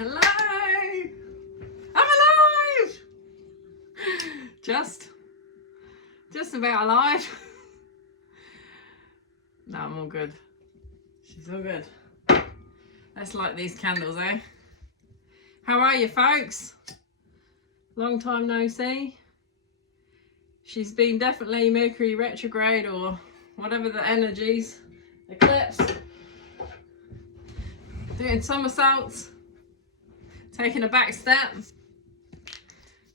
Hello! I'm alive! Just about alive. No, I'm all good. She's all good. Let's light these candles, eh? How are you, folks? Long time no see. She's been definitely Mercury retrograde or whatever the energies. Eclipse. Doing somersaults. Taking a back step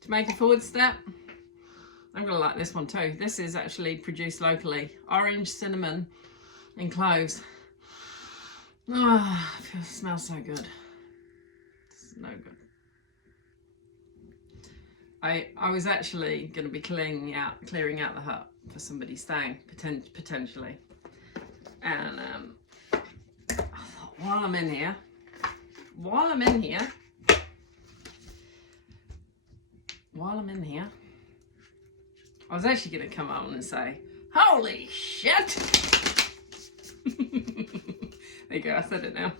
to make a forward step. I'm going to like this one too. This is actually produced locally. Orange, cinnamon and cloves. Oh, it smells so good. It's no good. I was actually going to be clearing out the hut for somebody staying, potentially. And I thought, while I'm in here, I was actually going to come on and say, holy shit! There you go, I said it now.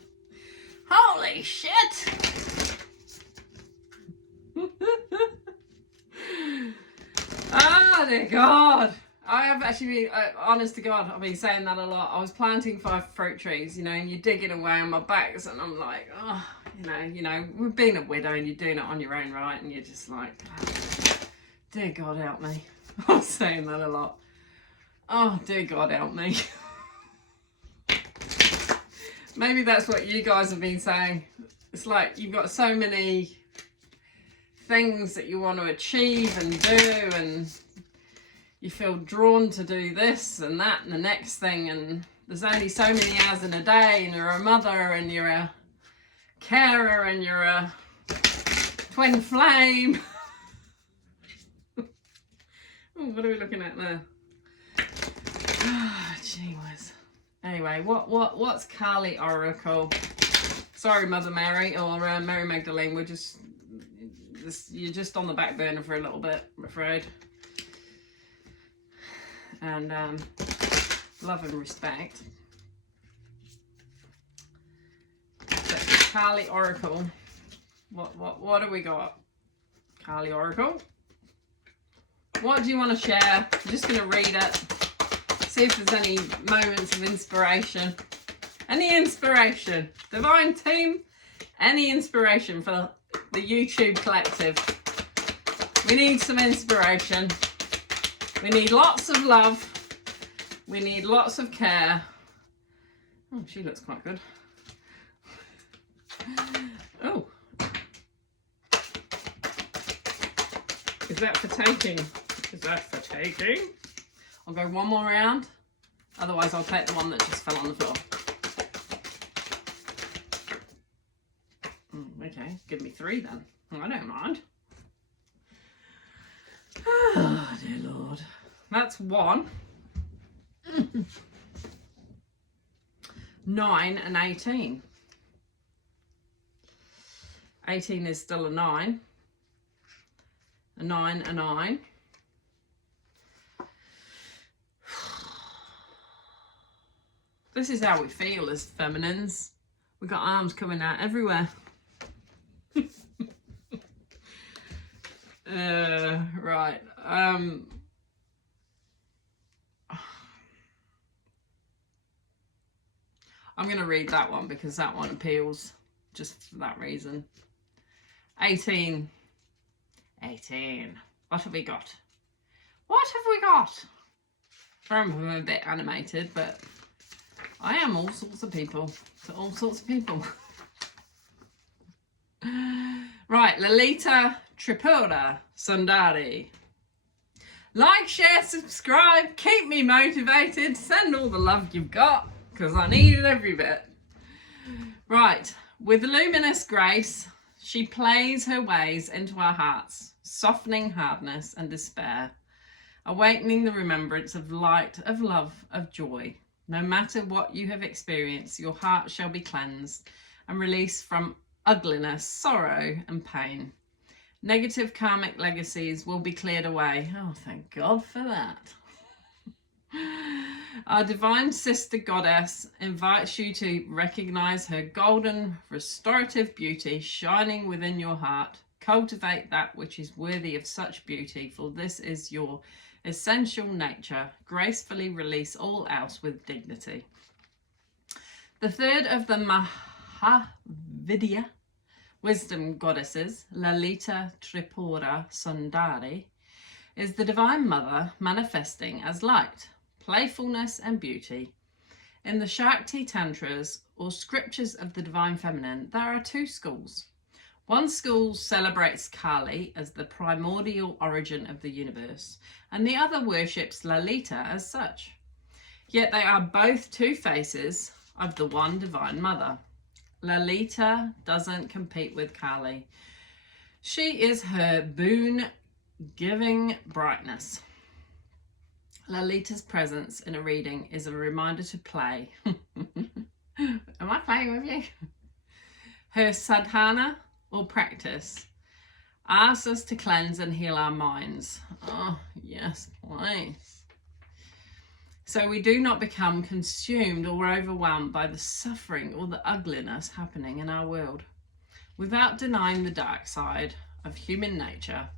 Holy shit! Oh dear God. I have actually been, honest to God, I've been saying that a lot. I was planting 5 fruit trees, and you're digging away on my backs and I'm like, oh, we're being a widow and you're doing it on your own right and you're just like, oh, dear God help me. I was saying that a lot. Oh, dear God help me. Maybe that's what you guys have been saying. It's like you've got so many things that you want to achieve and do, and you feel drawn to do this and that and the next thing, and there's only so many hours in a day, and you're a mother and you're a carer and you're a twin flame. Oh, what are we looking at there? Oh, gee whiz. Anyway, what's Kali Oracle? Sorry, Mother Mary or Mary Magdalene. You're just on the back burner for a little bit, I'm afraid. And love and respect. So, Kali Oracle. What do we got? Kali Oracle. What do you want to share? I'm just going to read it. See if there's any moments of inspiration. Any inspiration. Divine team, any inspiration for the YouTube collective. We need some inspiration. We need lots of love. We need lots of care. Oh, she looks quite good. Oh. Is that for taking? I'll go one more round. Otherwise, I'll take the one that just fell on the floor. Okay, give me 3 then. I don't mind. Oh, dear Lord. That's 1. 9 and 18. 18 is still a 9. A 9, a 9. This is how we feel as feminines. We've got arms coming out everywhere. Right. I'm going to read that one because that one appeals just for that reason. 18. 18. What have we got? What have we got? I'm a bit animated, but I am all sorts of people. To all sorts of people. Right, Lalita Tripura Sundari. Like, share, subscribe, keep me motivated, send all the love you've got, because I need it every bit. Right, with luminous grace, she plays her ways into our hearts, softening hardness and despair, awakening the remembrance of light, of love, of joy. No matter what you have experienced, your heart shall be cleansed and released from ugliness, sorrow and pain. Negative karmic legacies will be cleared away. Oh, thank God for that. Our divine sister goddess invites you to recognize her golden restorative beauty shining within your heart. Cultivate that which is worthy of such beauty, for this is your essential nature. Gracefully release all else with dignity. The third of the Mahavidya wisdom goddesses, Lalita Tripura Sundari, is the Divine Mother manifesting as light, playfulness and beauty. In the Shakti Tantras, or scriptures of the Divine Feminine, there are two schools. One school celebrates Kali as the primordial origin of the universe, and the other worships Lalita as such. Yet they are both two faces of the one Divine Mother. Lalita doesn't compete with Kali. She is her boon-giving brightness. Lalita's presence in a reading is a reminder to play. Am I playing with you? Her sadhana, or practice, asks us to cleanse and heal our minds. Oh, yes, please. So we do not become consumed or overwhelmed by the suffering or the ugliness happening in our world. Without denying the dark side of human nature,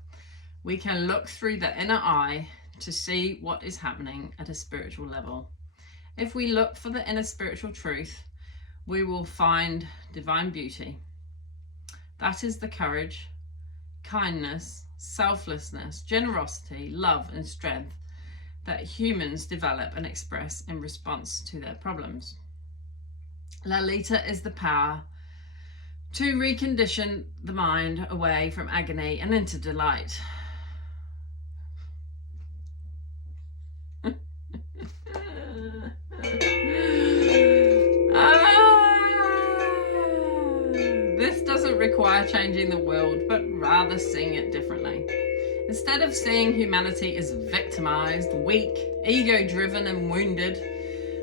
we can look through the inner eye to see what is happening at a spiritual level. If we look for the inner spiritual truth, we will find divine beauty. That is the courage, kindness, selflessness, generosity, love, and strength that humans develop and express in response to their problems. Lalita is the power to recondition the mind away from agony and into delight. This doesn't require changing the world, but rather seeing it differently. Instead of seeing humanity as victimized, weak, ego-driven, and wounded,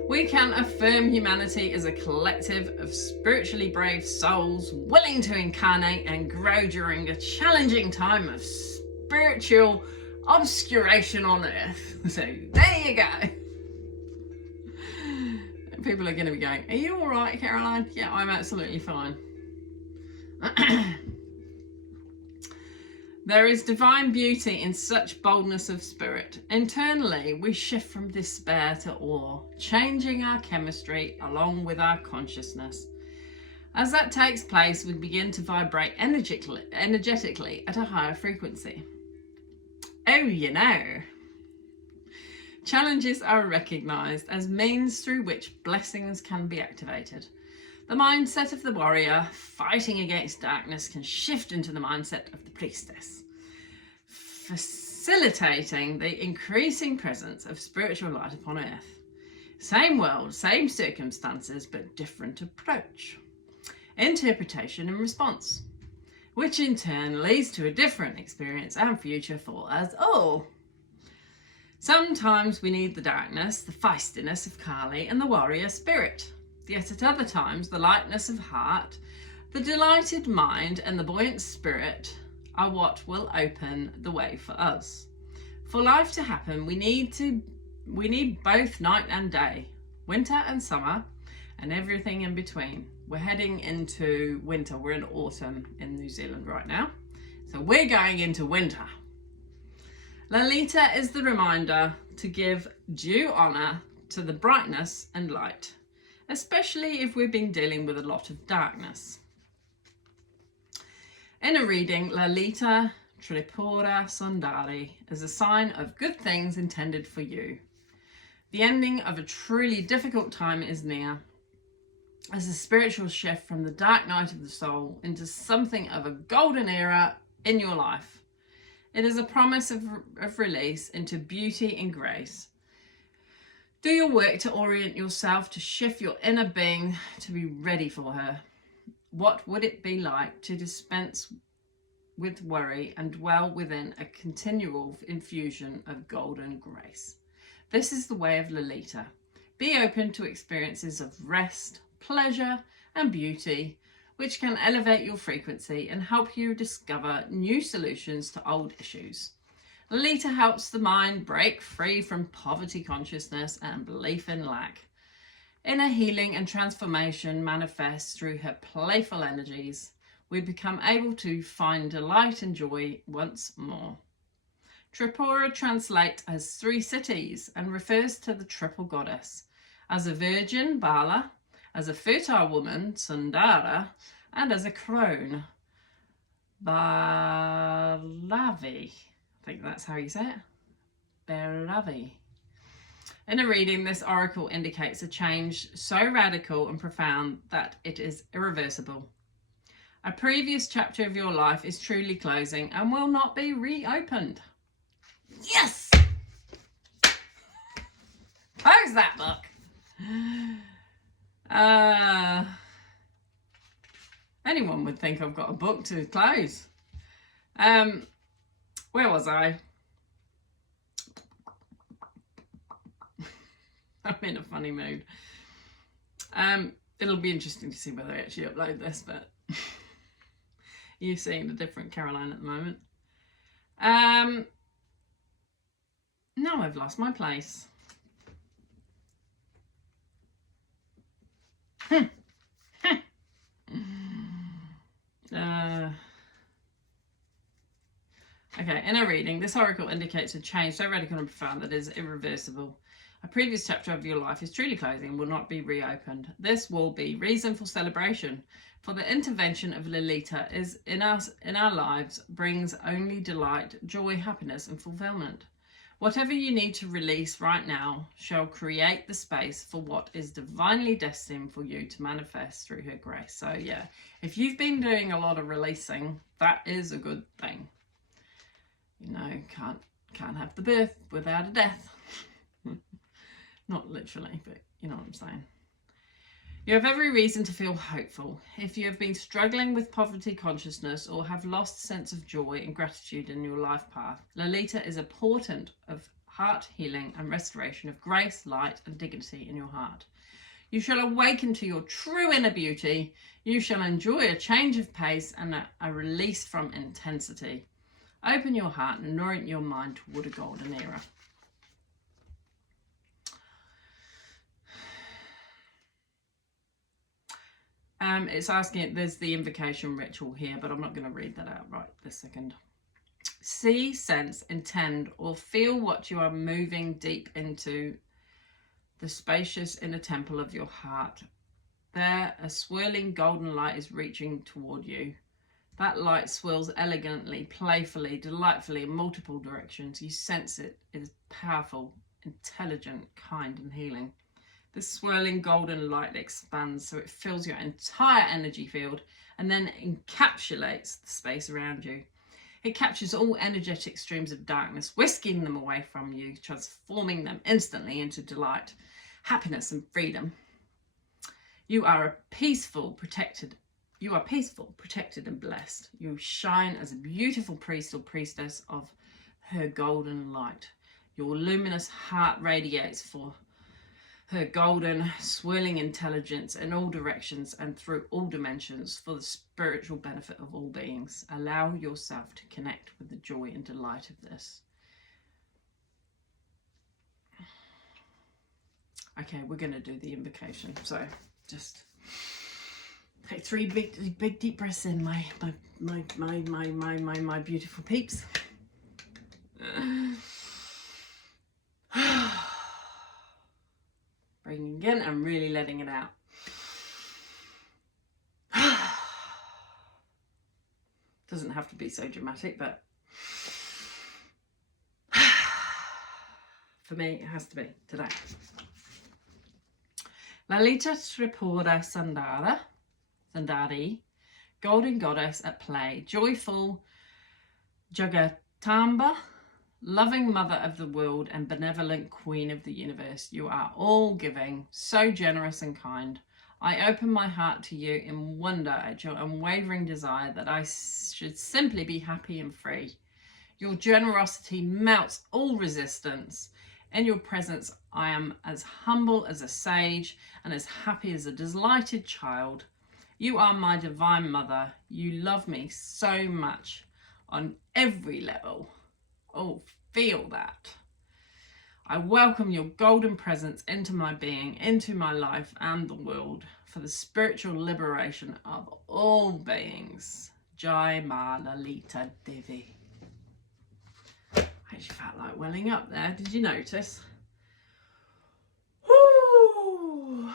we can affirm humanity as a collective of spiritually brave souls willing to incarnate and grow during a challenging time of spiritual obscuration on Earth. So there you go. People are going to be going, are you all right, Caroline? Yeah, I'm absolutely fine. There is divine beauty in such boldness of spirit. Internally, we shift from despair to awe, changing our chemistry along with our consciousness. As that takes place, we begin to vibrate energetically at a higher frequency. Oh, you know. Challenges are recognized as means through which blessings can be activated. The mindset of the warrior fighting against darkness can shift into the mindset of the priestess, facilitating the increasing presence of spiritual light upon earth. Same world, same circumstances, but different approach, interpretation and response, which in turn leads to a different experience and future for us all. Sometimes we need the darkness, the feistiness of Kali and the warrior spirit. Yet at other times, the lightness of heart, the delighted mind and the buoyant spirit are what will open the way for us. For life to happen, we need both night and day, winter and summer, and everything in between. We're heading into winter. We're in autumn in New Zealand right now. So we're going into winter. Lalita is the reminder to give due honor to the brightness and light, especially if we've been dealing with a lot of darkness. In a reading, Lalita Tripura Sundari is a sign of good things intended for you. The ending of a truly difficult time is near, as a spiritual shift from the dark night of the soul into something of a golden era in your life. It is a promise of release into beauty and grace. Do your work to orient yourself to shift your inner being to be ready for her. What would it be like to dispense with worry and dwell within a continual infusion of golden grace? This is the way of Lalita. Be open to experiences of rest, pleasure, and beauty, which can elevate your frequency and help you discover new solutions to old issues. Lolita helps the mind break free from poverty consciousness and belief in lack. Inner healing and transformation manifests through her playful energies. We become able to find delight and joy once more. Tripura translates as 3 cities and refers to the triple goddess, as a virgin, Bala, as a fertile woman, Sundara, and as a crone, Balavi. I think that's how you say it. Balavi. In a reading, this oracle indicates a change so radical and profound that it is irreversible. A previous chapter of your life is truly closing and will not be reopened. Yes! Close that book. Anyone would think I've got a book to close. Where was I? I'm in a funny mood. It'll be interesting to see whether I actually upload this, but you're seeing a different Caroline at the moment. Now I've lost my place. Okay, in a reading, this oracle indicates a change so radical and profound that it is irreversible. A previous chapter of your life is truly closing and will not be reopened. This will be reason for celebration, for the intervention of Lolita is in our lives brings only delight, joy, happiness, and fulfillment. Whatever you need to release right now shall create the space for what is divinely destined for you to manifest through her grace. So yeah, if you've been doing a lot of releasing, that is a good thing. You know, can't have the birth without a death. Not literally, but you know what I'm saying. You have every reason to feel hopeful. If you have been struggling with poverty consciousness or have lost sense of joy and gratitude in your life path, Lolita is a portent of heart healing and restoration of grace, light, and dignity in your heart. You shall awaken to your true inner beauty. You shall enjoy a change of pace and a release from intensity. Open your heart and orient your mind toward a golden era. It's asking, there's the invocation ritual here, but I'm not going to read that out right this second. See, sense, intend, or feel what you are moving deep into the spacious inner temple of your heart. There, a swirling golden light is reaching toward you. That light swirls elegantly, playfully, delightfully in multiple directions. You sense it is powerful, intelligent, kind, and healing. The swirling golden light expands so it fills your entire energy field and then encapsulates the space around you. It captures all energetic streams of darkness, whisking them away from you, transforming them instantly into delight, happiness, and freedom. You are peaceful, protected, and blessed. You shine as a beautiful priest or priestess of her golden light. Your luminous heart radiates for her golden, swirling intelligence in all directions and through all dimensions for the spiritual benefit of all beings. Allow yourself to connect with the joy and delight of this. Okay, we're going to do the invocation. So just take 3 big deep breaths in, my beautiful peeps. Breathing in and really letting it out. Doesn't have to be so dramatic, but for me it has to be today. Lalita Tripura Sundari, golden goddess at play, joyful Jagatamba, loving mother of the world and benevolent queen of the universe. You are all giving, so generous and kind. I open my heart to you in wonder at your unwavering desire that I should simply be happy and free. Your generosity melts all resistance. In your presence, I am as humble as a sage and as happy as a delighted child. You are my divine mother. You love me so much on every level. Oh, feel that. I welcome your golden presence into my being, into my life and the world for the spiritual liberation of all beings. Jai Ma Lalita Devi. I actually felt like welling up there. Did you notice? Woo!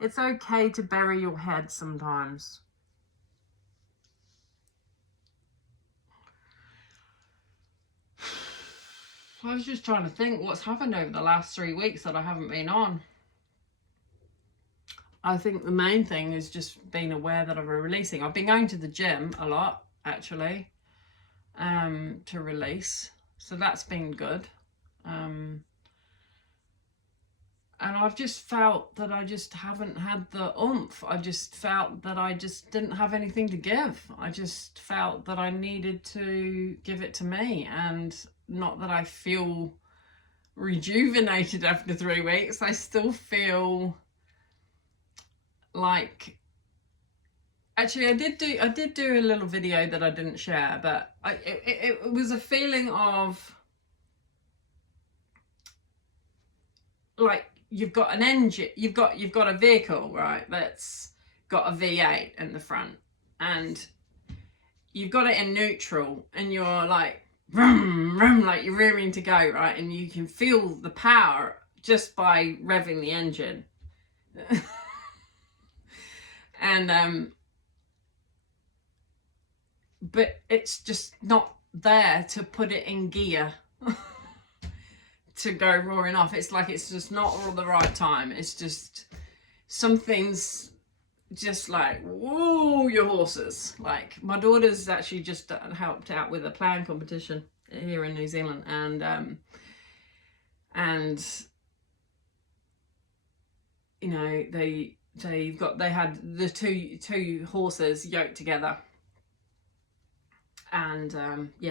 It's okay to bury your head sometimes. I was just trying to think what's happened over the last 3 weeks that I haven't been on. I think the main thing is just being aware that I'm releasing. I've been going to the gym a lot, actually, to release. So that's been good. And I've just felt that I just haven't had the oomph. I just felt that I just didn't have anything to give. I just felt that I needed to give it to me. And not that I feel rejuvenated after 3 weeks. I still feel like, actually I did do a little video that I didn't share, but it was a feeling of like you've got an engine, you've got a vehicle, right, that's got a V8 in the front, and you've got it in neutral, and you're like vroom, vroom, like you're rearing to go, right, and you can feel the power just by revving the engine. And but it's just not there to put it in gear to go roaring off. It's like it's just not all the right time. It's just something's just like, whoa, your horses. Like my daughter's actually just helped out with a playing competition here in New Zealand, and you know, they had the two horses yoked together, and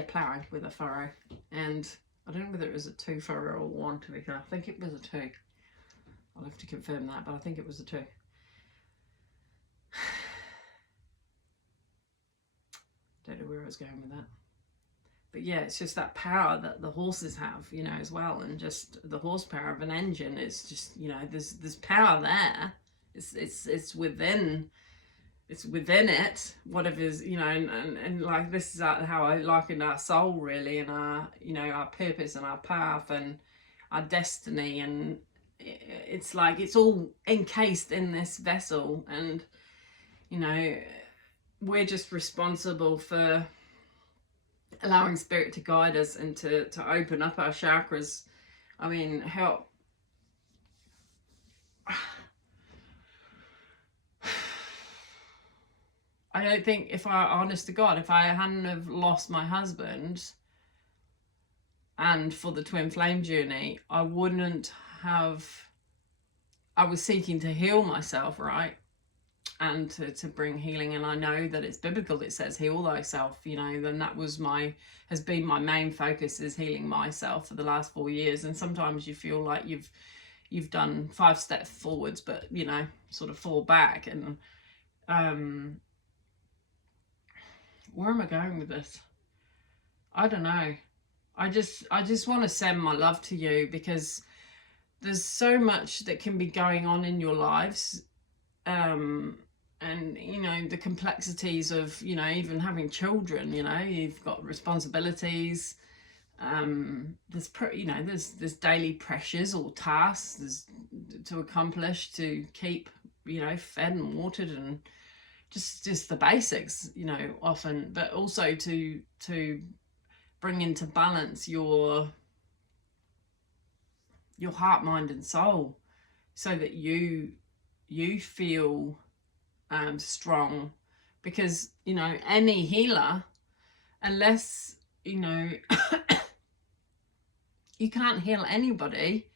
ploughing with a furrow, and I don't know whether it was a 2 furrow or 1, to be fair. I think it was a 2. I'll have to confirm that, but I think it was a 2. Don't know where I was going with that. But yeah, it's just that power that the horses have, you know, as well, and just the horsepower of an engine is just, you know, there's power there. It's within it, whatever is, you know, and like this is how I liken our soul, really, and our, you know, our purpose and our path and our destiny, and it's like it's all encased in this vessel, and you know, we're just responsible for allowing spirit to guide us and to open up our chakras. I mean, help. I don't think, if I, honest to God, if I hadn't have lost my husband and for the twin flame journey, I wouldn't have, I was seeking to heal myself, right? And to bring healing. And I know that it's biblical. It says heal thyself, you know, then that has been my main focus, is healing myself for the last 4 years. And sometimes you feel like you've done 5 steps forwards, but, you know, sort of fall back. And where am I going with this? I don't know. I just want to send my love to you, because there's so much that can be going on in your lives. And you know, the complexities of, you know, even having children, you know, you've got responsibilities. There's daily pressures or tasks to accomplish, to keep, you know, fed and watered, and just the basics, you know, often, but also to bring into balance your heart, mind and soul, so that you feel strong. Because, you know, any healer, unless, you know, you can't heal anybody,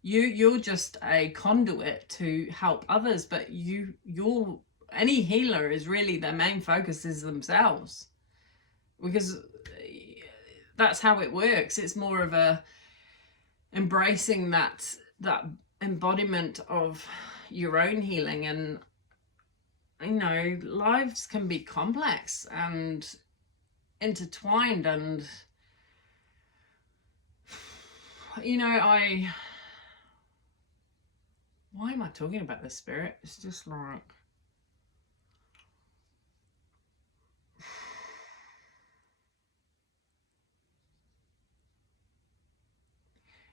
you're just a conduit to help others, but any healer is really, their main focus is themselves, because that's how it works. It's more of a embracing that embodiment of your own healing. And you know, lives can be complex and intertwined, and you know, why am I talking about this, Spirit? It's just like,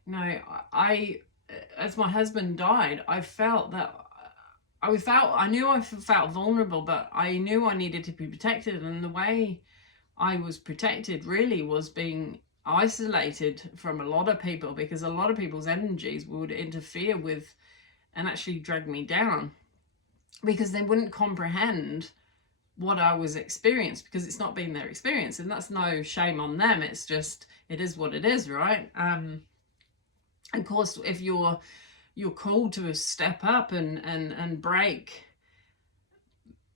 you know, I as my husband died, I felt that I knew I felt vulnerable, but I knew I needed to be protected, and the way I was protected really was being isolated from a lot of people, because a lot of people's energies would interfere with and actually drag me down, because they wouldn't comprehend what I was experiencing, because it's not been their experience, and that's no shame on them. It's just, it is what it is, right? Of course, if you're called to step up and break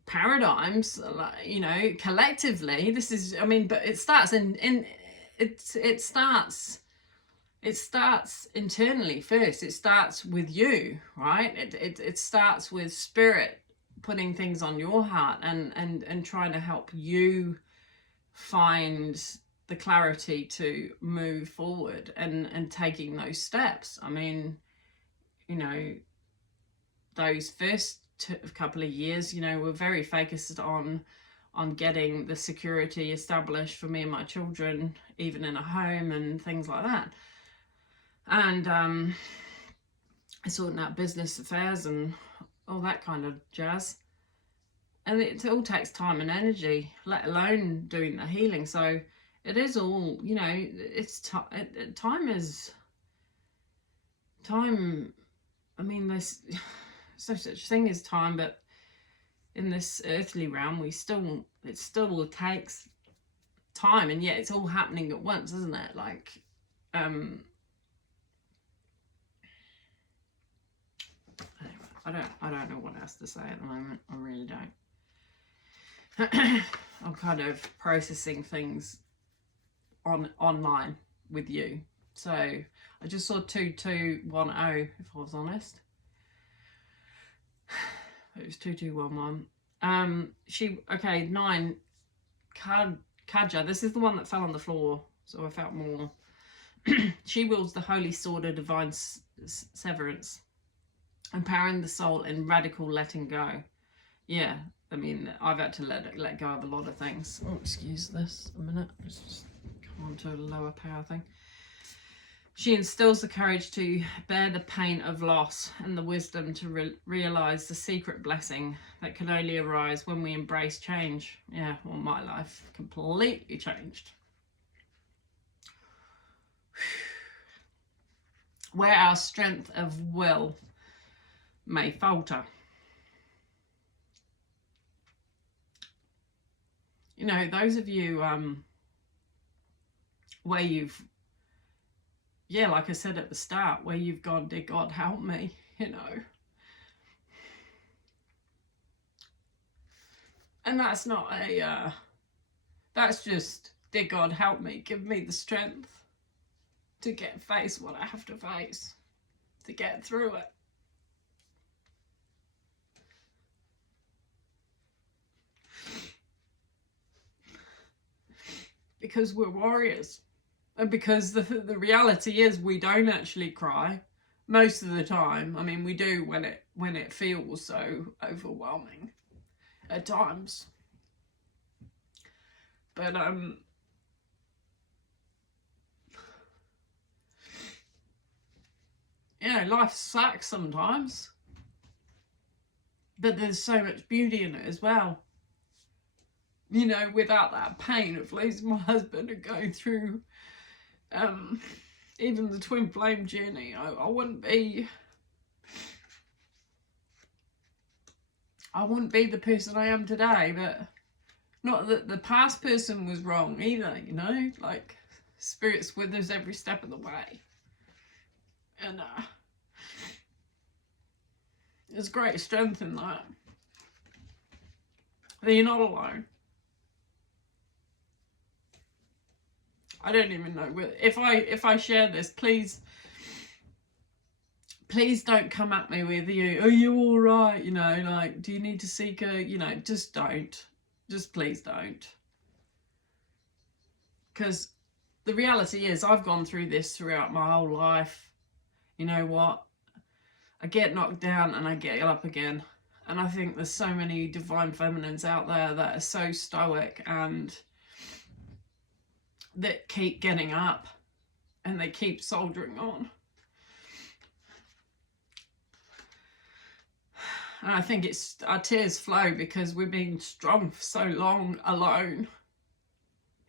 paradigms, you know, collectively, this is, I mean, but it starts it starts internally first. It starts with you, right? It starts with spirit putting things on your heart and trying to help you find the clarity to move forward and taking those steps. I mean, you know, those first couple of years, you know, were very focused on getting the security established for me and my children, even in a home and things like that. And sorting out business affairs and all that kind of jazz. And it all takes time and energy, let alone doing the healing. So it is all, you know, it's time is time. I mean, there's no such thing as time, but in this earthly realm, it still takes time, and yet it's all happening at once, isn't it? Like, anyway, I don't know what else to say at the moment. I really don't. I'm kind of processing things online with you. So I just saw 2210, if I was honest. It was 2211. 9 Kaja. This is the one that fell on the floor, so I felt more. She wields the holy sword of divine severance, empowering the soul in radical letting go. Yeah, I mean, I've had to let go of a lot of things. Oh, excuse this a minute. Let's just come on to a lower power thing. She instills the courage to bear the pain of loss and the wisdom to realise the secret blessing that can only arise when we embrace change. Yeah, well, my life completely changed. Where our strength of will may falter. You know, those of you where you've, yeah, like I said at the start, where you've gone, dear God, help me, you know. And that's not that's just, dear God, help me, give me the strength to face what I have to face, to get through it. Because we're warriors. And because the reality is, we don't actually cry most of the time. I mean, we do when it feels so overwhelming at times. But you know, life sucks sometimes, but there's so much beauty in it as well. You know, without that pain of losing my husband and going through even the twin flame journey, I wouldn't be the person I am today. But not that the past person was wrong either, you know, like spirit's with us every step of the way. And there's great strength in that you're not alone. I don't even know if I share this, please please don't come at me with, are you all right? You know, like, do you need to seek a, you know, just don't. Just please don't. Because the reality is I've gone through this throughout my whole life. You know what? I get knocked down and I get up again. And I think there's so many divine feminines out there that are so stoic and that keep getting up and they keep soldiering on. And I think it's our tears flow because we've been strong for so long alone.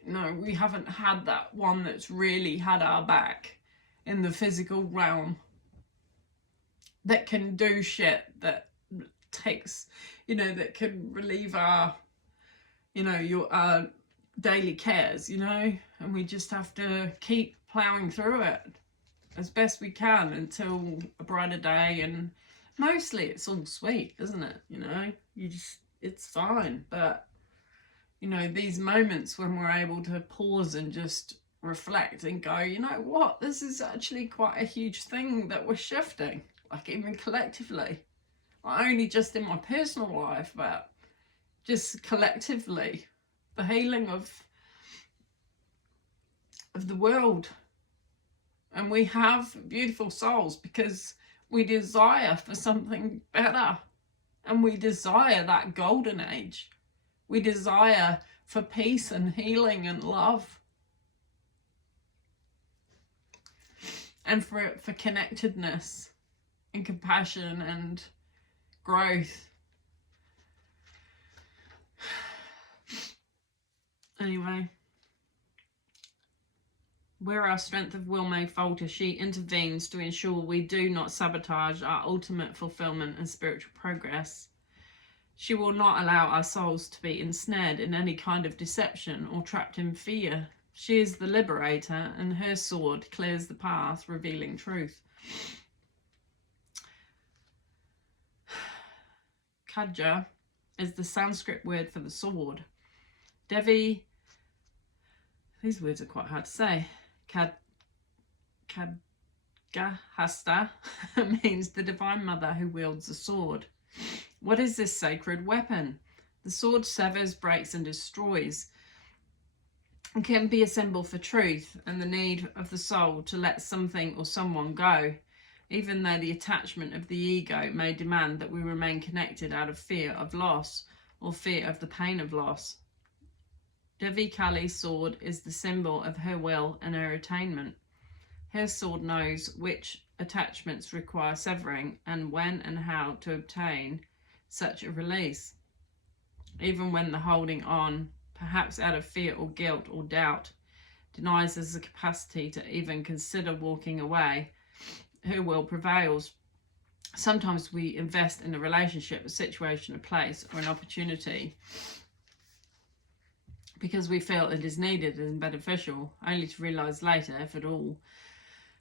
You know, we haven't had that one that's really had our back in the physical realm that can do shit, that takes, you know, that can relieve our, you know, our daily cares, you know, and we just have to keep ploughing through it as best we can until a brighter day. And mostly it's all sweet, isn't it? You know, it's fine. But, you know, these moments when we're able to pause and just reflect and go, you know what, this is actually quite a huge thing that we're shifting, like even collectively, not only just in my personal life, but just collectively, the healing of the world. And we have beautiful souls because we desire for something better, and we desire that golden age. We desire for peace and healing and love, and for connectedness and compassion and growth. Anyway, where our strength of will may falter, she intervenes to ensure we do not sabotage our ultimate fulfillment and spiritual progress. She will not allow our souls to be ensnared in any kind of deception or trapped in fear. She is the liberator, and her sword clears the path, revealing truth. Khadja is the Sanskrit word for the sword. Devi, these words are quite hard to say. Khadgahasta means the Divine Mother who wields the sword. What is this sacred weapon? The sword severs, breaks, and destroys. It can be a symbol for truth and the need of the soul to let something or someone go, even though the attachment of the ego may demand that we remain connected out of fear of loss or fear of the pain of loss. Devi Kali's sword is the symbol of her will and her attainment. Her sword knows which attachments require severing and when and how to obtain such a release, even when the holding on, perhaps out of fear or guilt or doubt, denies us the capacity to even consider walking away. Her will prevails. Sometimes we invest in a relationship, a situation, a place, or an opportunity because we feel it is needed and beneficial, only to realise later, if at all,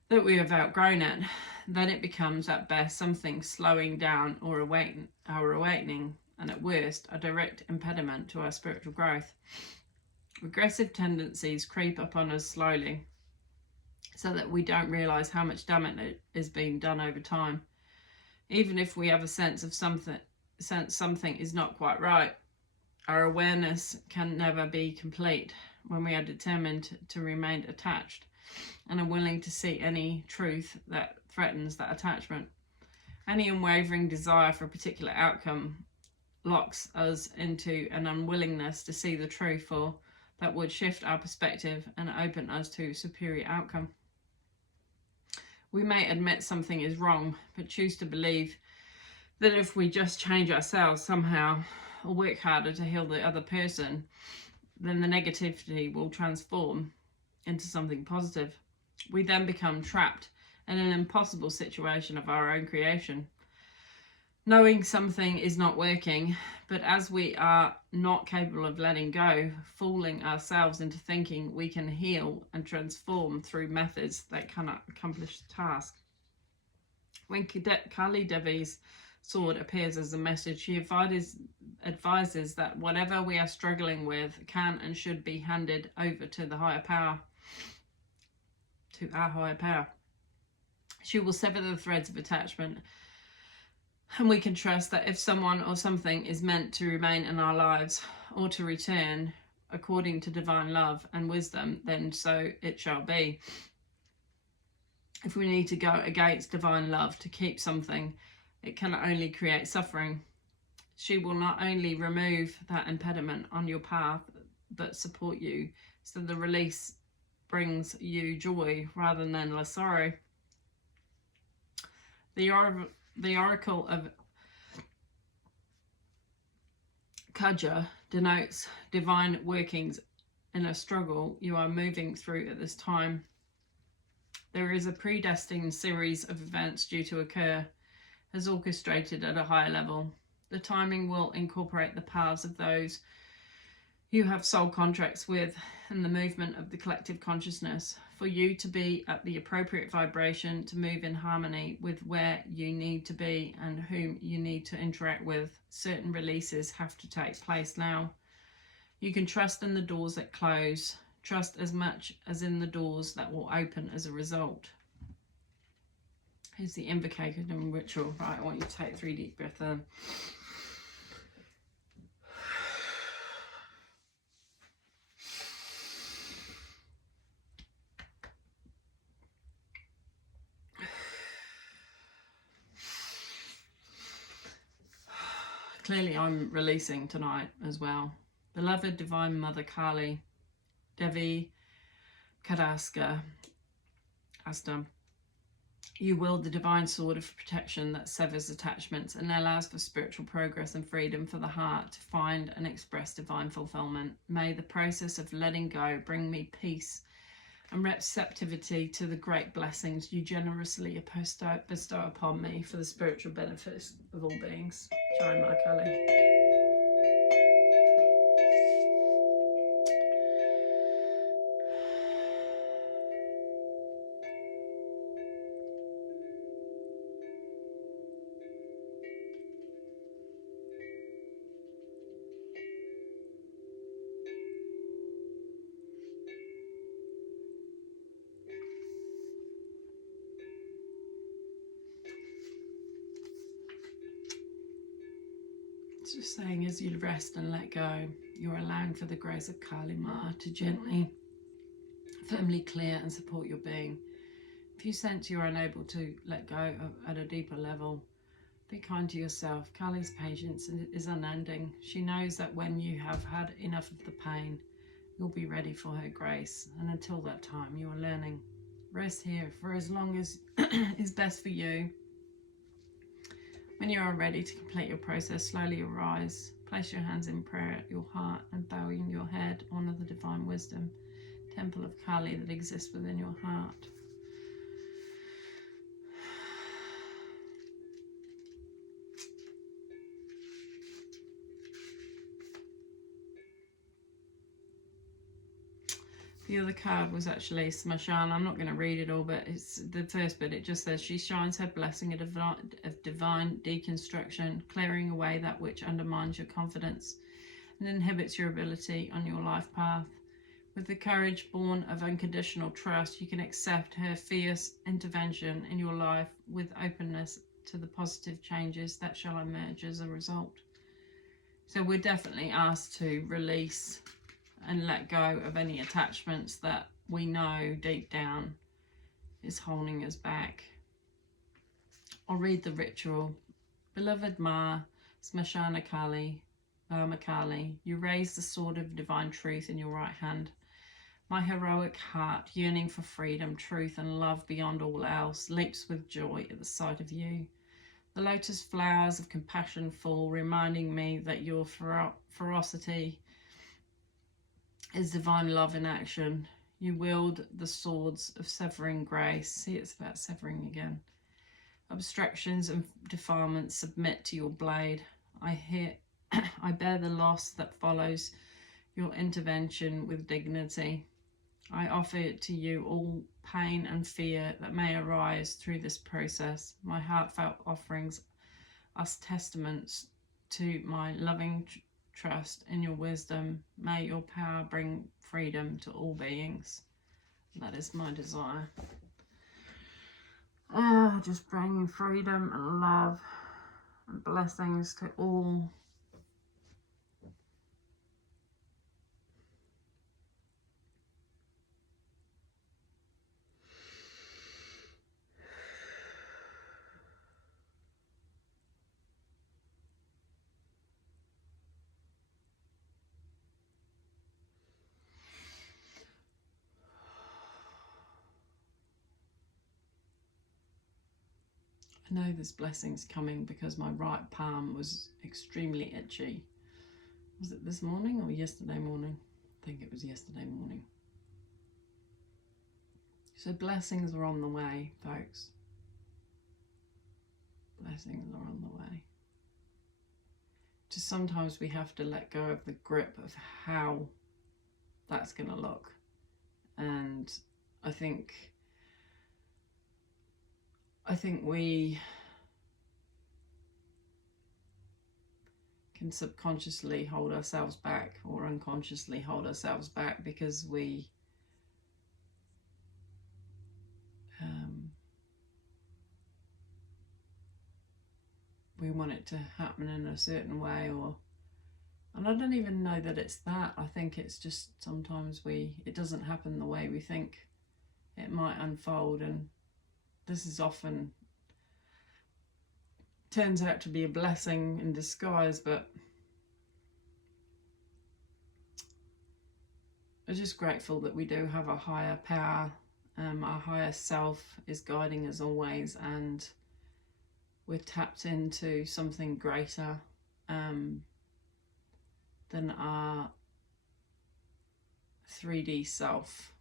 that we have outgrown it. Then it becomes at best something slowing down or our awakening, and at worst a direct impediment to our spiritual growth. Regressive tendencies creep upon us slowly so that we don't realise how much damage is being done over time. Even if we have a sense something is not quite right, our awareness can never be complete when we are determined to remain attached and are willing to see any truth that threatens that attachment. Any unwavering desire for a particular outcome locks us into an unwillingness to see the truth, or that would shift our perspective and open us to a superior outcome. We may admit something is wrong, but choose to believe that if we just change ourselves somehow or work harder to heal the other person, then the negativity will transform into something positive. We then become trapped in an impossible situation of our own creation, knowing something is not working, but as we are not capable of letting go, fooling ourselves into thinking we can heal and transform through methods that cannot accomplish the task. When Kali Devi's sword appears as a message, she advises that whatever we are struggling with can and should be handed over to the higher power, to our higher power. She will sever the threads of attachment, and we can trust that if someone or something is meant to remain in our lives or to return according to divine love and wisdom, then so it shall be. If we need to go against divine love to keep something, it can only create suffering. She will not only remove that impediment on your path, but support you, so the release brings you joy rather than endless sorrow. The oracle of Kaja denotes divine workings in a struggle you are moving through at this time. There is a predestined series of events due to occur, as orchestrated at a higher level. The timing will incorporate the paths of those you have soul contracts with and the movement of the collective consciousness for you to be at the appropriate vibration to move in harmony with where you need to be and whom you need to interact with. Certain releases have to take place now. You can trust in the doors that close. Trust as much as in the doors that will open as a result. Here's the invocation and ritual. Right, I want you to take 3 deep breaths in. Clearly I'm releasing tonight as well. Beloved Divine Mother Kali, Devi Kadaska Asta, you wield the divine sword of protection that severs attachments and allows for spiritual progress and freedom for the heart to find and express divine fulfillment. May the process of letting go bring me peace and receptivity to the great blessings you generously bestow upon me for the spiritual benefits of all beings. Jai Ma Kali. Just saying, as you rest and let go, you're allowing for the grace of Kali Ma to gently, firmly clear and support your being. If you sense you're unable to let go at a deeper level, be kind to yourself. Kali's patience is unending. She knows that when you have had enough of the pain, you'll be ready for her grace. And until that time, you are learning. Rest here for as long as is best for you. When you are ready to complete your process, slowly arise. Place your hands in prayer at your heart and bowing your head, honor the divine wisdom, temple of Kali that exists within your heart. The other card was actually Smashan. I'm not going to read it all, but it's the first bit. It just says, she shines her blessing of divine deconstruction, clearing away that which undermines your confidence and inhibits your ability on your life path. With the courage born of unconditional trust, you can accept her fierce intervention in your life with openness to the positive changes that shall emerge as a result. So we're definitely asked to release and let go of any attachments that we know deep down is holding us back. I'll read the ritual. Beloved Ma, Smashana Kali, Vama Kali, you raise the sword of divine truth in your right hand. My heroic heart, yearning for freedom, truth, and love beyond all else, leaps with joy at the sight of you. The lotus flowers of compassion fall, reminding me that your ferocity is divine love in action. You wield the swords of severing grace. See, it's about severing again. Obstructions and defilements submit to your blade. I bear the loss that follows your intervention with dignity. I offer to you all pain and fear that may arise through this process. My heartfelt offerings are testaments to my loving trust in your wisdom. May your power bring freedom to all beings. That is my desire. Just bringing freedom and love and blessings to all. I know there's blessings coming because my right palm was extremely itchy. Was it this morning or yesterday morning? I think it was yesterday morning. So blessings are on the way, folks. Blessings are on the way. Just sometimes we have to let go of the grip of how that's going to look. And I think we can subconsciously hold ourselves back or unconsciously hold ourselves back because we want it to happen in a certain way, and I don't even know that it's that. I think it's just sometimes it doesn't happen the way we think it might unfold, and this is often turns out to be a blessing in disguise. But I'm just grateful that we do have a higher power. Our higher self is guiding us always, and we're tapped into something greater than our 3D self.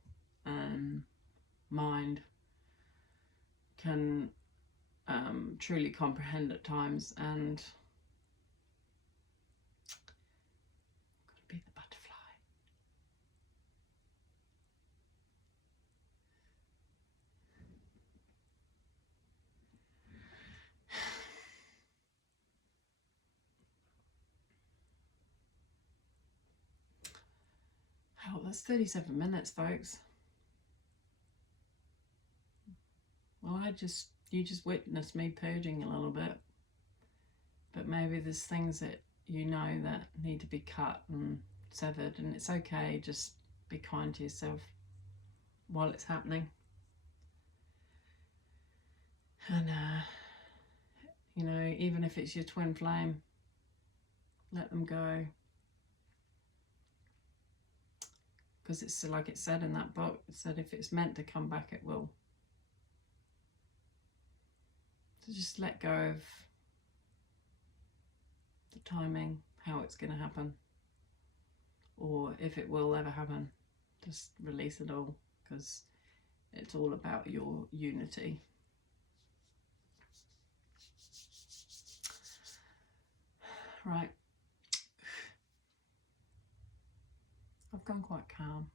Mind can truly comprehend at times, and gotta be the butterfly. Oh, that's 37 minutes, folks. Well, you just witnessed me purging a little bit, but maybe there's things that you know that need to be cut and severed, and it's okay. Just be kind to yourself while it's happening, and even if it's your twin flame, let them go, because it's like it said in that book. It said if it's meant to come back, it will. So just let go of the timing, how it's going to happen, or if it will ever happen. Just release it all, because it's all about your unity. Right. I've gone quite calm.